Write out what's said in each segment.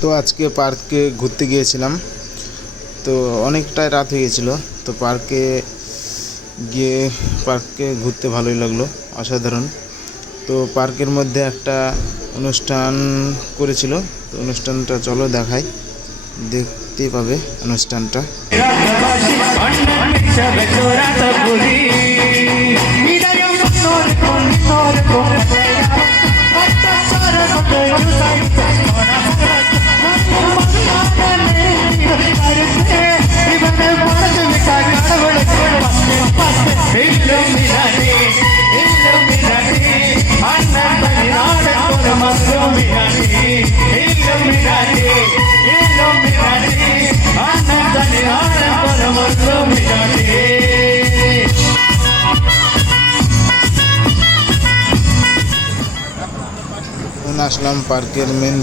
তো আজকে পার্কে ঘুরতে গিয়েছিলাম। তো অনেকটাই রাত হয়ে গেছিলো। তো পার্কে ঘুরতে ভালোই লাগলো, অসাধারণ। তো পার্কের মধ্যে একটা অনুষ্ঠান করেছিল। তো অনুষ্ঠানটা চলো দেখাই, দেখতেই পাবে অনুষ্ঠানটা। আসলাম পার্কের মেন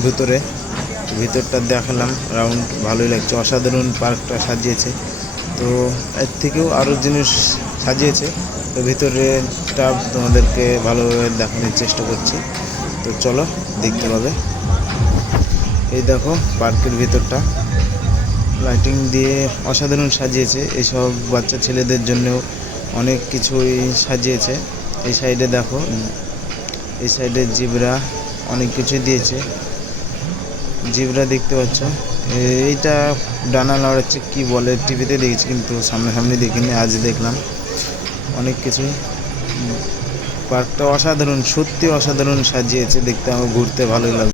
ভিতরটা দেখালাম রাউন্ড, ভালোই লাগছে, অসাধারণ পার্কটা সাজিয়েছে। তো এর থেকেও আরও জিনিস সাজিয়েছে। তো ভিতরেটা তোমাদেরকে ভালোভাবে দেখানোর চেষ্টা করছি। তো চলো দেখতে পাবে। এই দেখো পার্কের ভিতরটা লাইটিং দিয়ে অসাধারণ সাজিয়েছে। এইসব বাচ্চা ছেলেদের জন্যও অনেক কিছুই সাজিয়েছে। এই সাইডে দেখো, এই সাইডে জিবরা অনেক কিছুই দিয়েছে। জিবরা দেখতে পাচ্ছ, এইটা ডানা লড়াচ্ছে, কি বলে, টিভিতে দেখেছি কিন্তু সামনাসামনি দেখিনি, আজ দেখলাম। অনেক কিছুই, পার্কটা অসাধারণ, সত্যি অসাধারণ সাজিয়েছে, দেখতে আমার ঘুরতে ভালোই লাগবে।